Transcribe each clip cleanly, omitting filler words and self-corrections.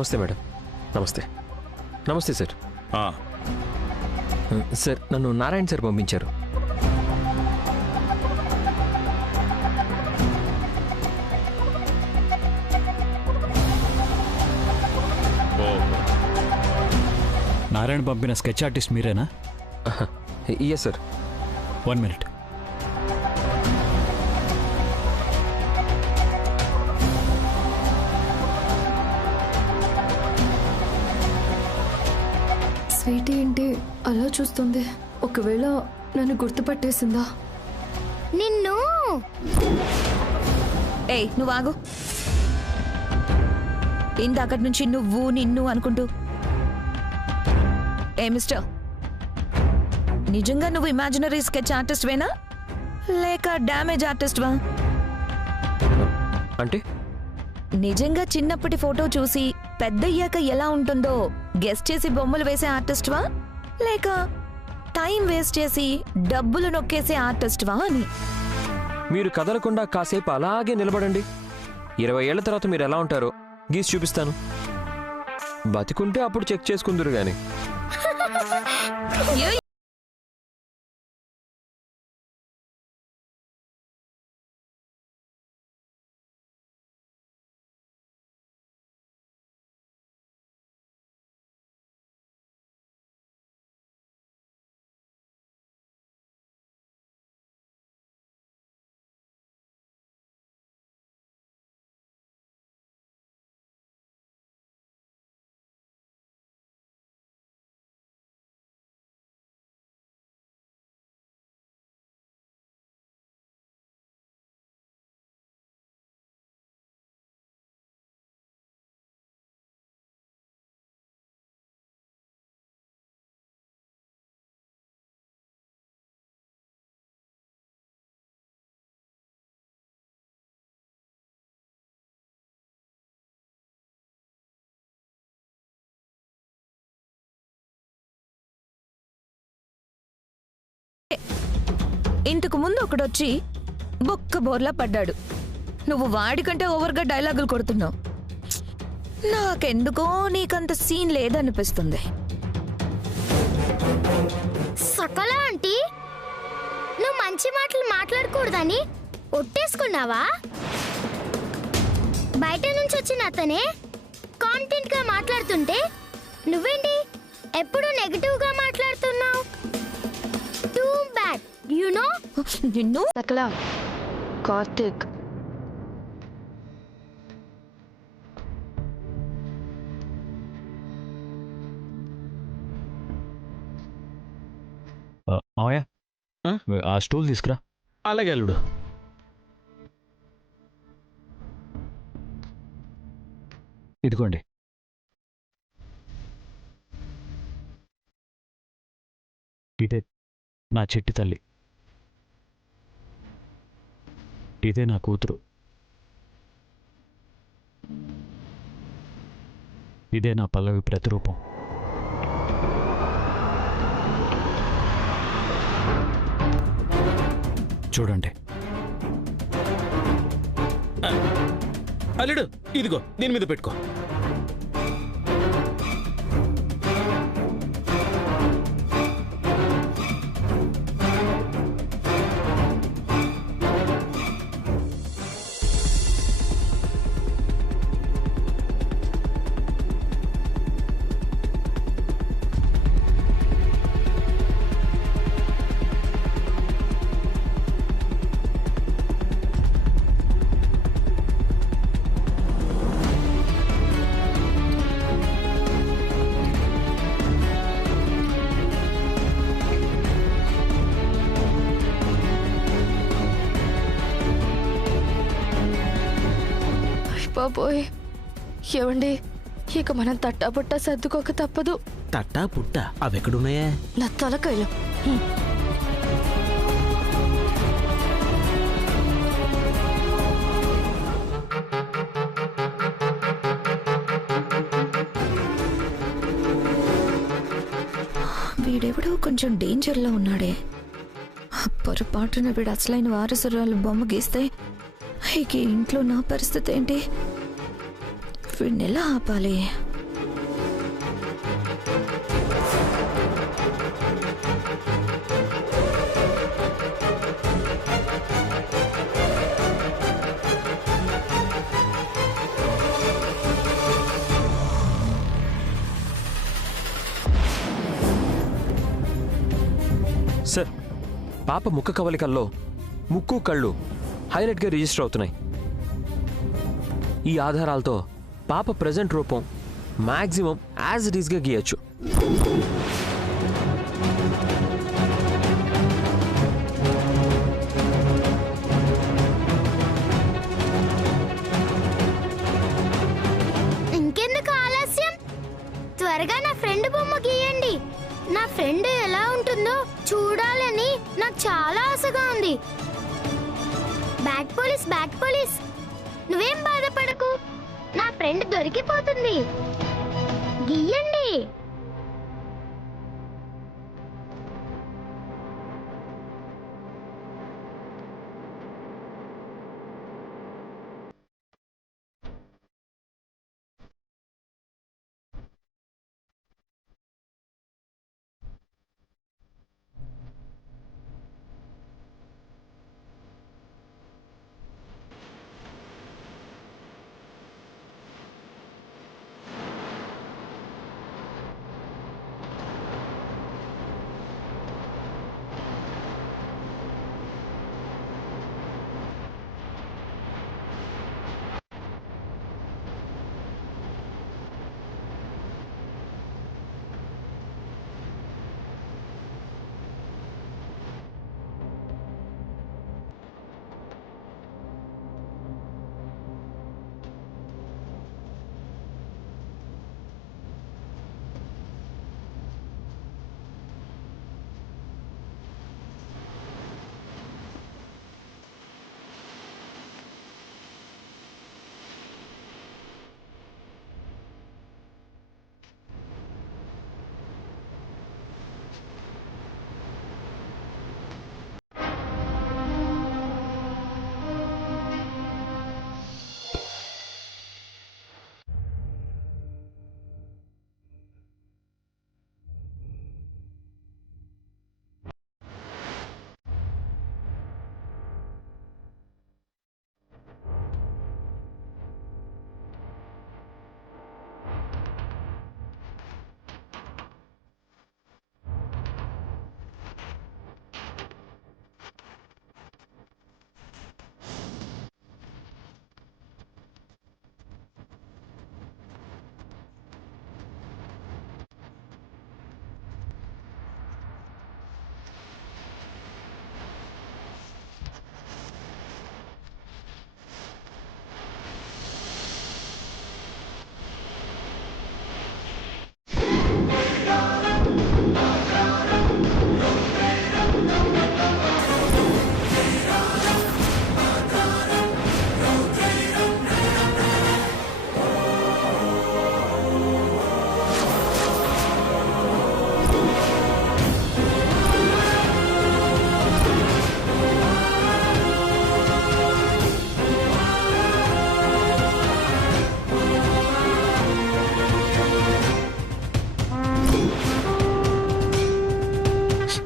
నమస్తే మేడం. నమస్తే. నమస్తే సార్. సార్ నన్ను నారాయణ సార్ పంపించారు. నారాయణ పంపిన స్కెచ్ ఆర్టిస్ట్ మీరేనా? Yes sir. 1 minute. స్వీటీ ఏంటి అలా చూస్తుంది? ఒకవేళ నన్ను గుర్తుపట్టేసిందా? నిన్ను ఏయ్ నువ్వు ఆగు. ఇందాకటి నుంచి నువ్వు నిన్ను అనుకుంటూ. ఏ మిస్టర్, నిజంగా నువ్వు ఇమాజినరీ స్కెచ్ ఆర్టిస్ట్ వేనా లేక డ్యామేజ్ ఆర్టిస్ట్ వా? అంటే నిజంగా చిన్నప్పటి ఫోటో చూసి పెద్దయ్యాక ఎలా ఉంటుందో గెస్ట్ చేసి బొమ్మలు వేసే ఆర్టిస్ట్ వా లేక టైం వేస్ట్ చేసి డబ్బులు నొక్కేసే ఆర్టిస్ట్ వా అని. మీరు కదలకుండా కాసేపు అలాగే నిలబడండి. 20 ఏళ్ల తర్వాత మీరు ఎలా ఉంటారో గీసి చూపిస్తాను. బతికుంటే అప్పుడు చెక్ చేసుకుందరు గాని. ఇంతకు ముందు ఒకడొచ్చి బొక్క బోర్లా పడ్డాడు. నువ్వు వాడికంటే ఓవర్గా డైలాగులు కొడుతున్నావు. నాకెందుకో నీకంత సీన్ లేదనిపిస్తుంది. సకల ఆంటీ, నువ్వు మంచి మాటలు మాట్లాడకూడదని ఒట్టేసుకున్నావా? బయట నుంచి వచ్చిన అతనే కాన్ఫిడెంట్ గా మాట్లాడుతుంటే నువ్వేంటి ఎప్పుడు నెగటివ్ గా మాట్లాడుతున్నావు? Too bad you know. నిన్ను సకల, కార్తిక్ మావయ్య ఆ స్టూల్ తీసుకురా. అలాగే అల్లుడు. ఇదిగోండి. ఇదే నా చెట్టి తల్లి. ఇదే నా కూతురు. ఇదే నా పల్లవి ప్రతిరూపం. చూడండి. అల్లుడు ఇదిగో దీని మీద పెట్టుకో. బాబోయ్, ఏవండి, ఇక మనం తట్టా పుట్టా సర్దుకోక తప్పదు. తట్టా పుట్ట అవెక్కడున్నాయా? నా తలకాయలు. వీడెవడో కొంచెం డేంజర్లో ఉన్నాడే. పొరపాటున వీడు అసలైన వారసురాలు బొమ్మ గీస్తే ఇక ఇంట్లో నా పరిస్థితి ఏంటి? వీడిని ఎలా ఆపాలి? సార్, పాప ముఖ కవలికల్లో ముక్కు కళ్ళు హైలైట్గా రిజిస్టర్ అవుతున్నాయి. ఈ ఆధారాలతో పాప ప్రజెంట్ రూపం మ్యాక్సిమం యాజ్ ఇట్ ఈస్గా గీయచ్చు. ఇంకెందుకు ఆలస్యం, త్వరగా నా ఫ్రెండ్ బొమ్మ గీయండి. నా ఫ్రెండ్ ఎలా ఉంటుందో చూడాలని నాకు చాలా ఆశగా ఉంది. బ్యాడ్ పోలీస్, నువ్వేం బాధపడకు, నా ఫ్రెండ్ దొరికిపోతుంది. గీయండి.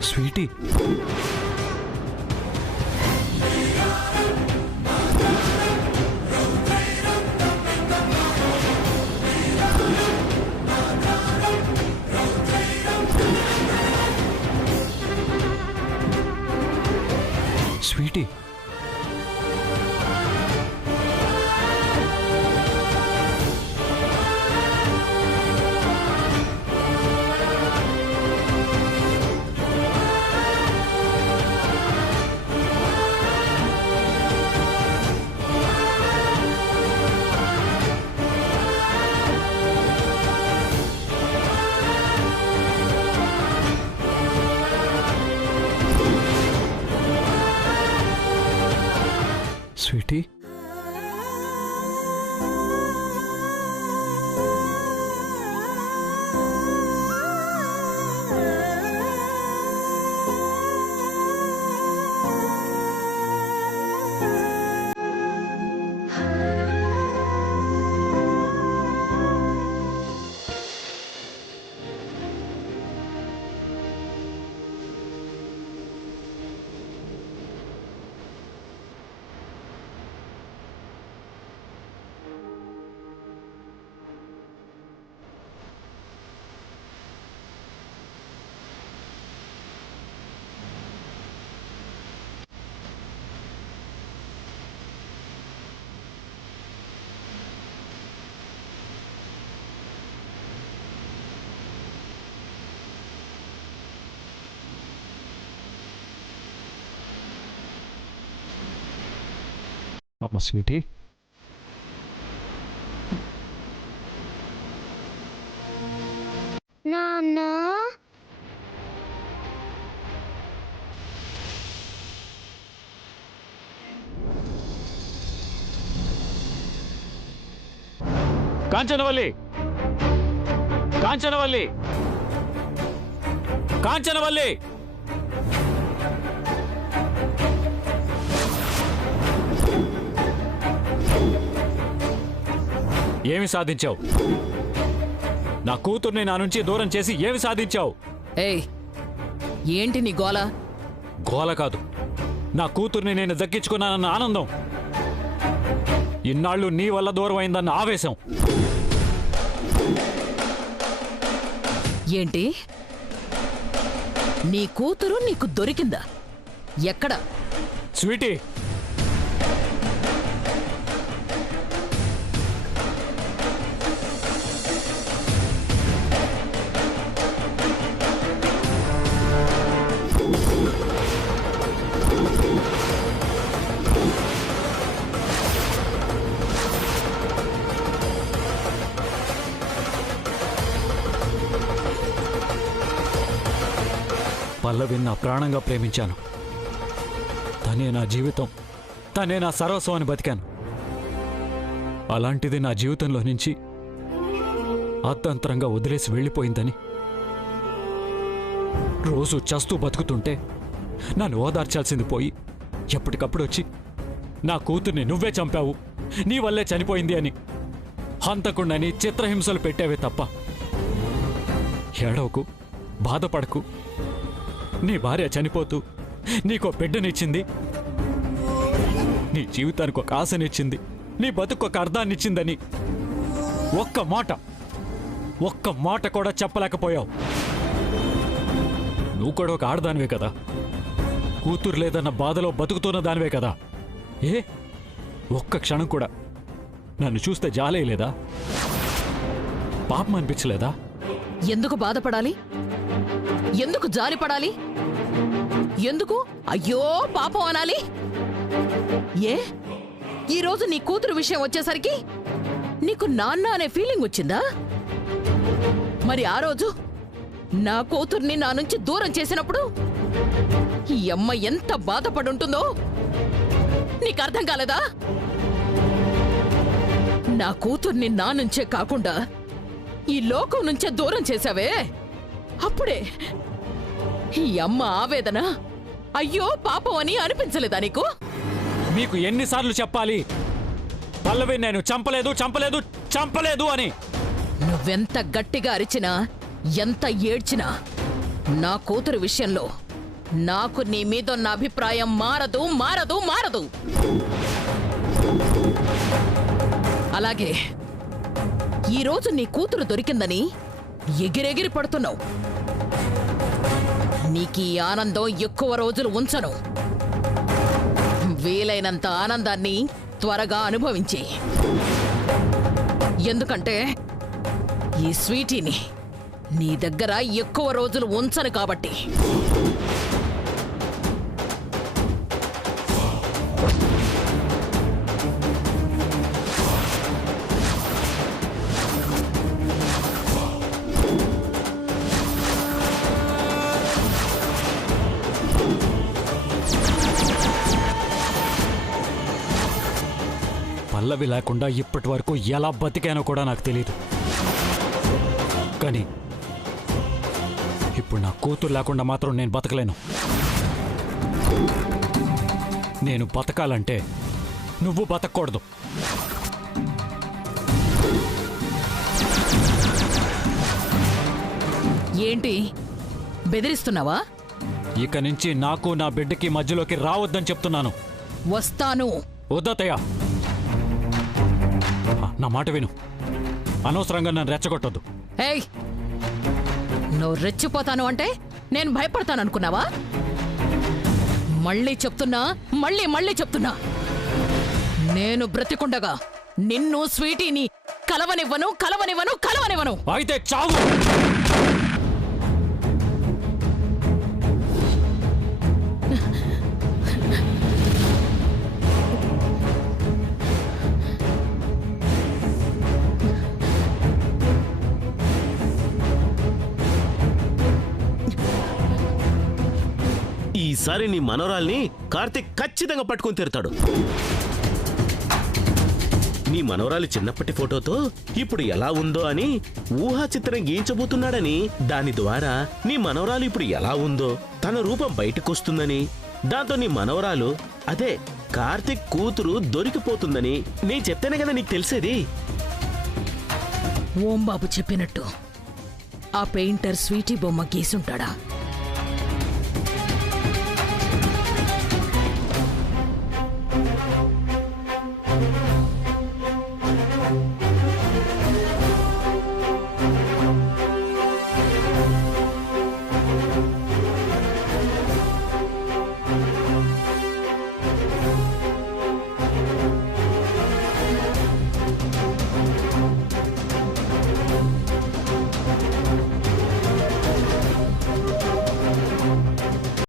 స్వీటీ, స్వీటీ, స్వీటీ, అమ్మ స్వీటీ, నాన్న కాంచనవల్లి, కాంచనవల్లి, కాంచనవల్లి. ఏమి సాధించావు? నా కూతుర్ని నా నుంచి దూరం చేసి ఏమి సాధించావు? ఏయ్, ఏంటి నీ గోల? గోల కాదు, నా కూతుర్ని నేను దక్కించుకున్నానన్న ఆనందం. ఇన్నాళ్ళు నీ వల్ల దూరం అయిందన్న ఆవేశం. ఏంటి, నీ కూతురు నీకు దొరికిందా? ఎక్కడ? స్వీటీ, పల్లవిని నా ప్రాణంగా ప్రేమించాను. తనే నా జీవితం, తనే నా సర్వస్వం అని బతికాను. అలాంటిది నా జీవితంలో నుంచి అర్థంతరంగా వదిలేసి వెళ్ళిపోయిందని రోజు చస్తూ బతుకుతుంటే నన్ను ఓదార్చాల్సింది పోయి ఎప్పటికప్పుడు వచ్చి నా కూతుర్ని నువ్వే చంపావు, నీ వల్లే చనిపోయింది అని హంతకుండని చిత్రహింసలు పెట్టావే తప్ప ఏడవకు, బాధపడకు, నీ భార్య చనిపోతూ నీకో బిడ్డనిచ్చింది, నీ జీవితానికి ఒక ఆశనిచ్చింది, నీ బతుకు ఒక అర్థాన్నిచ్చిందని ఒక్క మాట కూడా చెప్పలేకపోయావు. నువ్వు కూడా ఒక ఆడదానివే కదా, కూతురు లేదన్న బాధలో బతుకుతున్న దానివే కదా. ఒక్క క్షణం కూడా నన్ను చూస్తే జాలేయలేదా? పాపం అనిపించలేదా? ఎందుకు బాధపడాలి? ఎందుకు జాలిపడాలి? ఎందుకు అయ్యో పాపం అనాలి? ఏ, ఈరోజు నీ కూతురు విషయం వచ్చేసరికి నీకు నాన్న అనే ఫీలింగ్ వచ్చిందా? మరి ఆ రోజు నా కూతుర్ని నా నుంచి దూరం చేసినప్పుడు ఈ అమ్మ ఎంత బాధపడుంటుందో నీకు అర్థం కాలేదా? నా కూతుర్ని నా నుంచే కాకుండా ఈ లోకం నుంచే దూరం చేశావే, అప్పుడే ఈ అమ్మ ఆవేదన అయ్యో పాపం అని అనిపించలేదా నీకు? మీకు ఎన్నిసార్లు చెప్పాలి పల్లవి నేను చంపలేదు చంపలేదు చంపలేదు అని? నువ్వెంత గట్టిగా అరిచినా, ఎంత ఏడ్చినా నా కూతురు విషయంలో నాకు నీ మీదున్న అభిప్రాయం మారదు మారదు మారదు. అలాగే ఈరోజు నీ కూతురు దొరికిందని ఎగిరెగిరి పడుతున్నావు. నీకీ ఆనందం ఎక్కువ రోజులు ఉంచను. వీలైనంత ఆనందాన్ని త్వరగా అనుభవించి, ఎందుకంటే ఈ స్వీటీని నీ దగ్గర ఎక్కువ రోజులు ఉంచను కాబట్టి. పల్లవి లేకుండా ఇప్పటి వరకు ఎలా బతికానో కూడా నాకు తెలియదు. కానీ ఇప్పుడు నా కూతురు లేకుండా మాత్రం నేను బతకలేను. నేను బతకాలంటే నువ్వు బతకూడదు. ఏంటి బెదిరిస్తున్నావా? ఇక నుంచి నాకు నా బిడ్డకి మధ్యలోకి రావద్దని చెప్తున్నాను. వస్తాను. వద్దతయ్య, నా మాట విను. అనవసరంగా నన్ను రెచ్చగొట్టొద్దు. ఏయ్, నువ్వు రెచ్చిపోతాను అంటే నేను భయపడతాననుకున్నావా? మళ్ళీ చెప్తున్నా, మళ్ళీ చెప్తున్నా, నేను బ్రతికుండగా నిన్ను స్వీటీని కలవనివ్వను కలవనివ్వను కలవనివ్వను. అయితే చావు. ఈసారి నీ మనవరాల్ని కార్తీక్ ఖచ్చితంగా పట్టుకుని తీరుతాడు. నీ మనవరాలి చిన్నప్పటి ఫోటోతో ఇప్పుడు ఎలా ఉందో అని ఊహా చిత్రం గీయించబోతున్నాడని, దాని ద్వారా నీ మనవరాలు ఇప్పుడు ఎలా ఉందో తన రూపం బయటకొస్తుందని, దాంతో నీ మనవరాలు అదే కార్తీక్ కూతురు దొరికిపోతుందని నేను చెప్తేనే కదా నీకు తెలిసేది. ఓంబాబు చెప్పినట్టు ఆ పెయింటర్ స్వీటీ బొమ్మ గీసుంటాడా?